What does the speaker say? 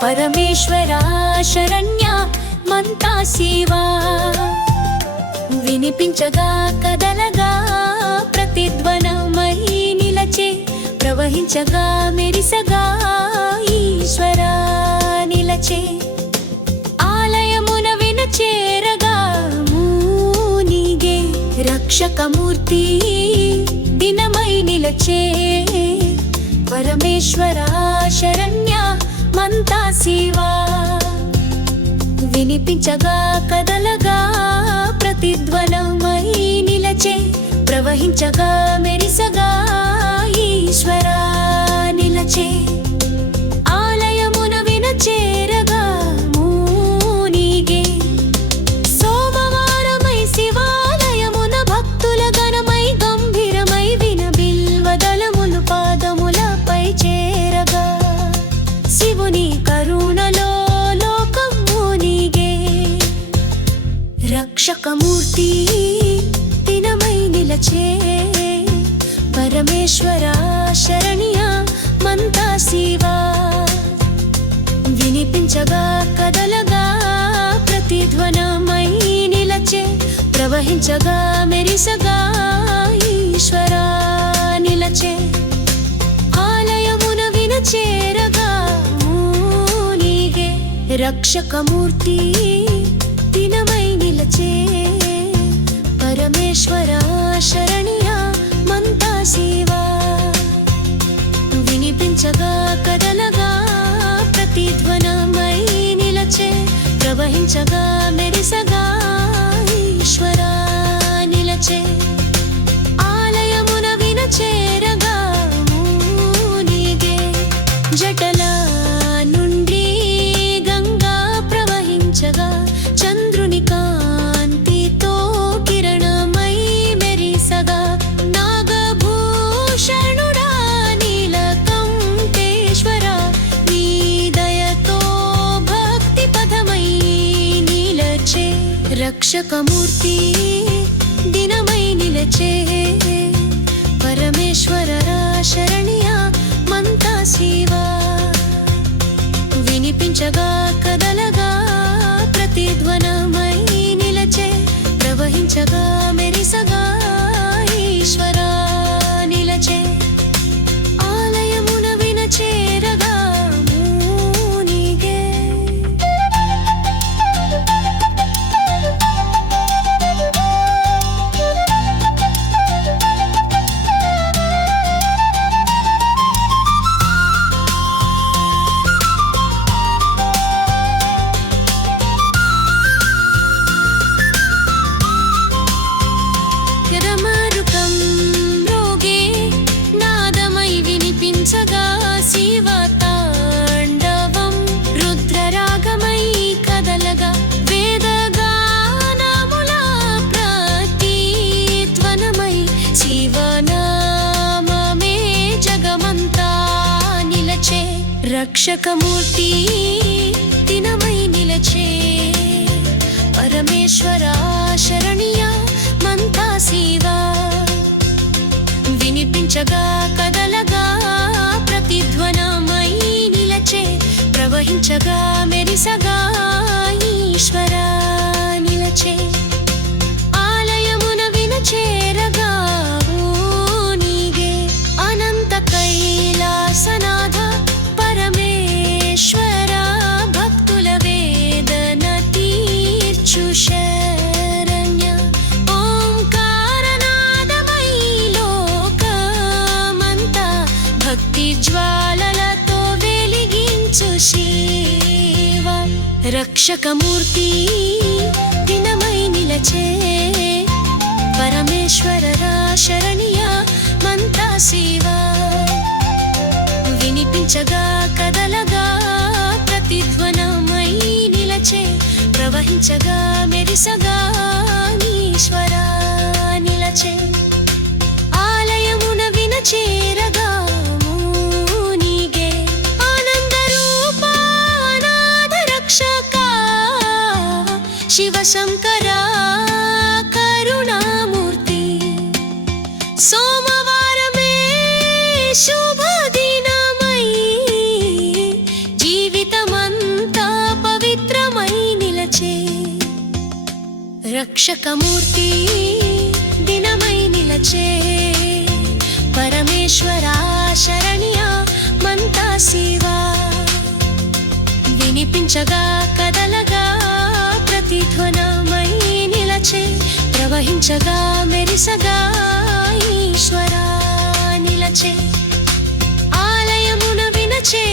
పరమేశ్వరా శరణ్య మంతా శివా వినిపించగా కదలగా ప్రతిధ్వనమై నిలచే ప్రవహించగా మెరిసగా ఈశ్వరా నిలచే ఆలయమున వినచేరగా మూనిగే రక్షకమూర్తి దినమై నిలచే పరమేశ్వరా శరణ్య మంతా శివా వినిపించగా కదలగా ప్రతిధ్వనమై నిలచే ప్రవహించగా మెరిసగా ఈశ్వరా నిలచే ఆలయమున వినచేరగా మూనిగే సోమవారమై శివాలయమున భక్తుల గణమై గంభీరమై విన బిల్వదళములు పాదములపై చేరగా శివుని కరుణలో లోకం మూనిగే రక్షకమూర్తి దినమై నిలచే పరమేశ్వరా శరణ్య మంతా శివా వినిపించగా కదలగా ప్రతిధ్వనమై నిలచే ప్రవహించగా మెరిసగా ఈశ్వరా నిలచే ఆలయమున వినచేరగా మూనిగే రక్షకమూర్తి దినమై నిలచే పరమేశ్వరా శరణ్య మంతా శివా వినిపించగా కదలగా ప్రతిధ్వనమై నిలచే ప్రవహించగా మెరిసగా ఈశ్వరా నిలచే ఆలయమున వినచేరగా మూనిగే జటల నుండి గంగా ప్రవహించగా చంద్రుని కాంతితో కిరణమై మెరిసగా నాగభూషణుడా నీలకంఠేశ్వరా నీ దయతో భక్తి పదమై నిలచే రక్షకమూర్తి దినమై నిలచే పరమేశ్వరా శరణ్య మంతా శివా వినిపించగా కదలగా ప్రతిధ్వనమై నిలచే ప్రవహించగా మెరిసగా ఈశ్వరా నిలచే ఆలయమున వినచేరగా మూనిగే రమరుకం రోగే నాదమై వినిపించగా శివ తాండవం రుద్రరాగమై కదలగా వేదగానముల ప్రతిధ్వనమై శివనామమే జగమంతా నిలచే రక్షకమూర్తి దినమై నిలచే పరమేశ్వరా శరణ్య మంతా శివా వినిపించగా కదలగా ప్రతిధ్వనమై నిలచే ప్రవహించగా మెరిసగా ఈశ్వరా నిలచే ఆలయమున వినచేరగా మూనిగే అనంత కైలాసనాథ పరమేశ్వరా భక్తుల వేదన తీర్చు శరణ్య ఓంకారనాదమై లోకమంతా భక్తి జ్వాలలతో వెలిగించు శివా రక్షకమూర్తి దినమై నిలచే పరమేశ్వరా శరణ్య మంతా శివా వినిపించగా కదలగా ప్రతిధ్వనమై నిలచే ప్రవహించగా మెరిసగా ఈశ్వరా నిలచే ఆలయమున వినచేరగా మూనిగే ఆనంద రూపా అనాథ రక్షకా శివ శంకరా కరుణామూర్తి సోమవారమే శుభదినమై జీవితమంతా రక్షకమూర్తి దినమై నిలచే పరమేశ్వరా శరణ్య మంతా శివా వినిపించగా కదలగా ప్రతిధ్వనమై నిలచే ప్రవహించగా మెరిసగా ఈశ్వరా నిలచే ఆలయమున వినచే